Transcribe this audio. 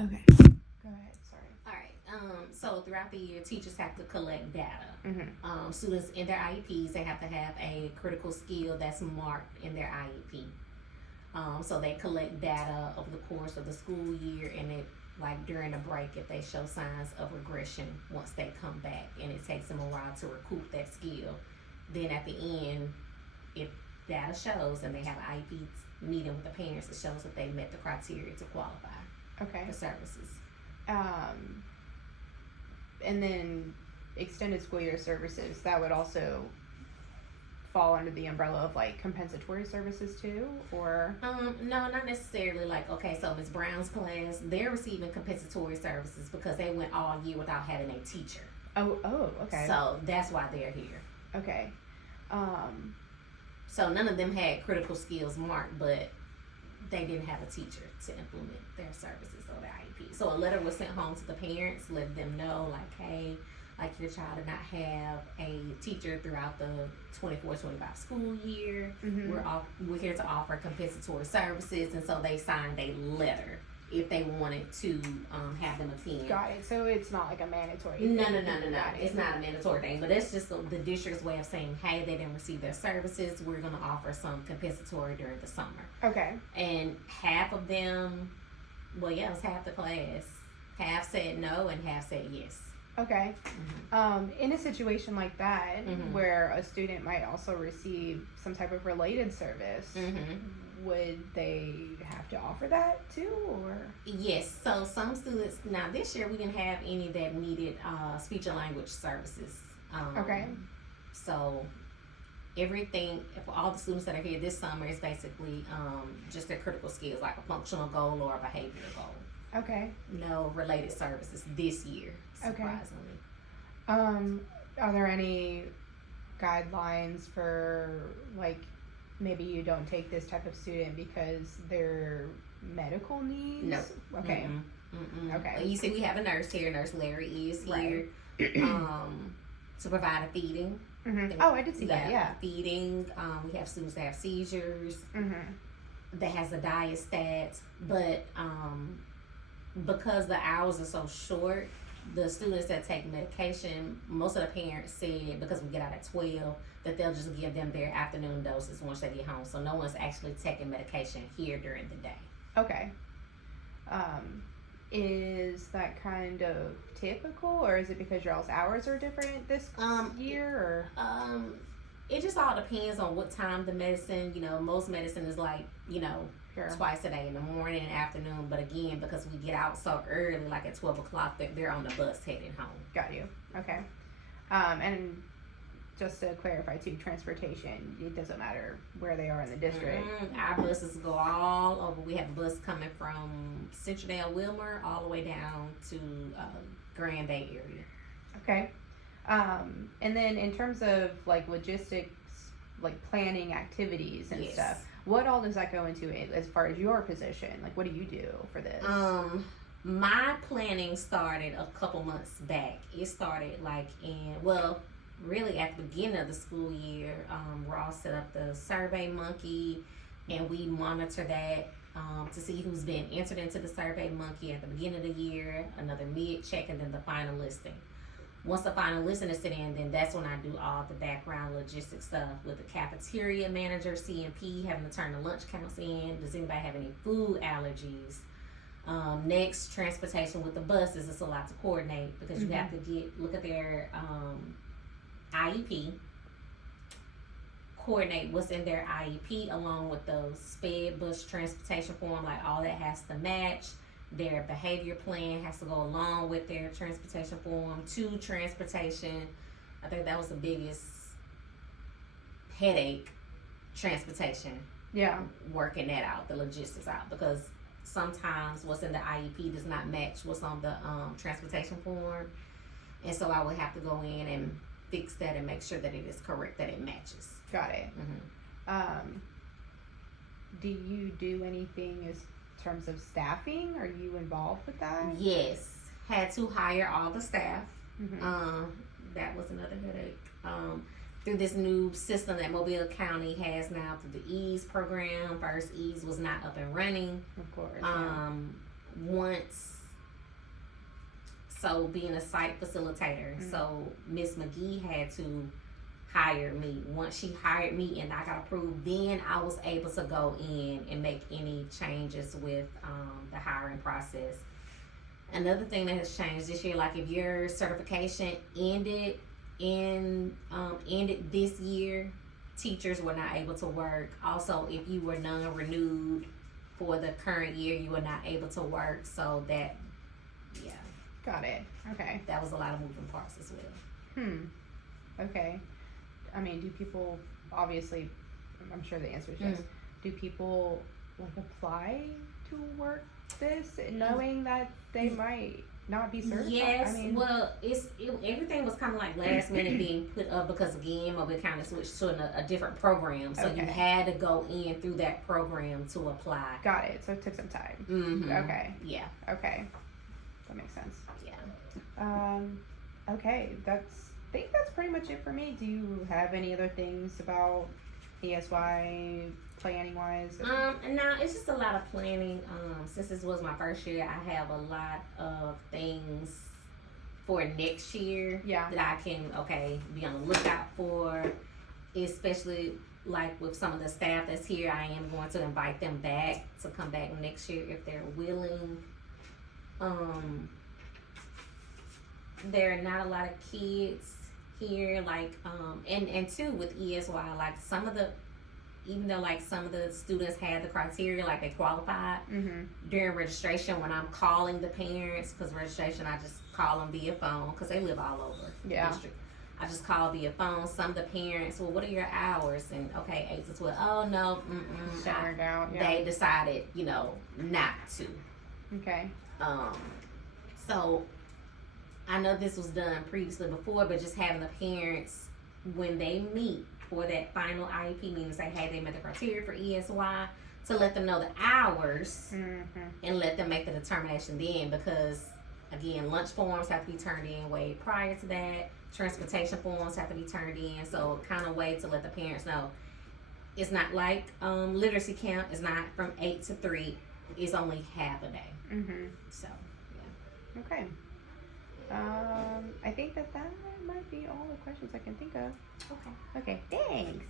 Okay. Go ahead. Sorry. All right. So throughout the year, teachers have to collect data. Mm-hmm. Students in their IEPs, they have to have a critical skill that's marked in their IEP. So they collect data over the course of the school year, and it like during a break if they show signs of regression once they come back, and it takes them a while to recoup that skill. Then at the end, if data shows and they have an IEP meeting with the parents, it shows that they met the criteria to qualify Okay. for services. Um, and then extended school year services, that would also fall under the umbrella of like compensatory services too, or No, not necessarily. Like, okay, so Miss Brown's class, they're receiving compensatory services because they went all year without having a teacher. okay. So that's why they're here. Okay. Um, So none of them had critical skills marked, but they didn't have a teacher to implement their services or their IEP. So a letter was sent home to the parents, letting them know, like, hey, like your child did not have a teacher throughout the 24-25 school year. mm-hmm. We're here to offer compensatory services, and so they signed a letter if they wanted to have them attend. Got it. So it's not like a mandatory No, thing. no, no, no, no. Got it. It's not a mandatory thing, but that's just the district's way of saying, hey, they didn't receive their services. We're going to offer some compensatory during the summer. Okay. And half of them, well, yeah, it was half the class. Half said no, and half said yes. Okay. Mm-hmm. In a situation like that, Mhm. where a student might also receive some type of related service, Mm-hmm. would they have to offer that too, or? Yes. So some students, now this year we didn't have any that needed speech and language services. Okay. So everything for all the students that are here this summer is basically just their critical skills, like a functional goal or a behavioral goal. Okay. No related services this year, Okay. surprisingly. Are there any guidelines for like maybe you don't take this type of student because their medical needs? No. Okay. Mm-mm. Mm-mm. Okay. You see, we have a nurse here. Nurse Larry is here to provide a feeding. Mm-hmm. Oh, I did see that. Yeah. Feeding. We have students that have seizures. Mm-hmm. That has a diastat, but because the hours are so short, the students that take medication, most of the parents said because we get out at 12 that they'll just give them their afternoon doses once they get home. So no one's actually taking medication here during the day. Okay. Is that kind of typical, or is it because y'all's hours are different this year, or? It just all depends on what time the medicine, most medicine is like, Sure. twice a day in the morning and afternoon. But again, because we get out so early, like at 12 o'clock, they're on the bus heading home. Got you. Okay. And just to clarify too, transportation, it doesn't matter where they are in the district. Our buses go all over. We have a bus coming from Centradale, Wilmer, all the way down to Grand Bay area. Okay. And then in terms of like logistics, like planning activities and Yes. stuff, what all does that go into as far as your position? Like, what do you do for this? My planning started a couple months back. It started really at the beginning of the school year. Ross set up the Survey Monkey, and we monitor that to see who's been entered into the Survey Monkey at the beginning of the year, another mid-check, and then the final listing. Once the final listing is set in, then that's when I do all the background logistics stuff with the cafeteria manager, CMP, having to turn the lunch counts in. Does anybody have any food allergies? Next, transportation with the buses. It's a lot to coordinate because you have to look at their IEP, coordinate what's in their IEP along with the sped bus transportation form. Like all that has to match. Their behavior plan has to go along with their transportation form. To transportation, I think that was the biggest headache. Transportation. Yeah. Working that out, the logistics out, because sometimes what's in the IEP does not match what's on the transportation form, and so I would have to go in and fix that and make sure that it is correct, that it matches. Got it. Do you do anything as terms of staffing? Are you involved with that? Yes, had to hire all the staff. That was another headache. Through this new system that Mobile County has now through the EASE program. First EASE was not up and running. Of course. Once So being a site facilitator, so Miss McGee had to hire me. Once she hired me and I got approved, then I was able to go in and make any changes with the hiring process. Another thing that has changed this year, like if your certification ended this year, teachers were not able to work. Also, if you were non-renewed for the current year, you were not able to work. So that, yeah, Got it. Okay. that was a lot of moving parts as well. Okay. I mean, do people, obviously, I'm sure the answer is yes. Do people, like, apply to work this knowing that they might not be certified? Yes, I mean, well, everything was kind of like last minute being put up because again, we kind of switched to a different program, so you Okay. had to go in through that program to apply. got it. So it took some time. Mm-hmm. Okay. Yeah. Okay. That makes sense. Yeah. Okay. I think that's pretty much it for me. Do you have any other things about ESY planning wise? No, it's just a lot of planning. Since this was my first year, I have a lot of things for next year Yeah. that I can be on the lookout for, especially like with some of the staff that's here. I am going to invite them back to come back next year if they're willing. There are not a lot of kids here, like and two with ESY, like even though like some of the students had the criteria, like they qualified during registration, when I'm calling the parents, because registration I just call them via phone because they live all over the district. I just call via phone. Some of the parents, well, what are your hours? And 8 to 12. Oh no, Centered out. Yeah. they decided, not to. Okay. So I know this was done previously before, but just having the parents when they meet for that final IEP meeting say, hey, they met the criteria for ESY, to let them know the hours and let them make the determination then, because again, lunch forms have to be turned in way prior to that. Transportation forms have to be turned in. So kind of way to let the parents know it's not like literacy camp is not from 8 to 3. It's only half a day. So yeah. Okay. I think that might be all the questions I can think of. Okay. Okay. Thanks.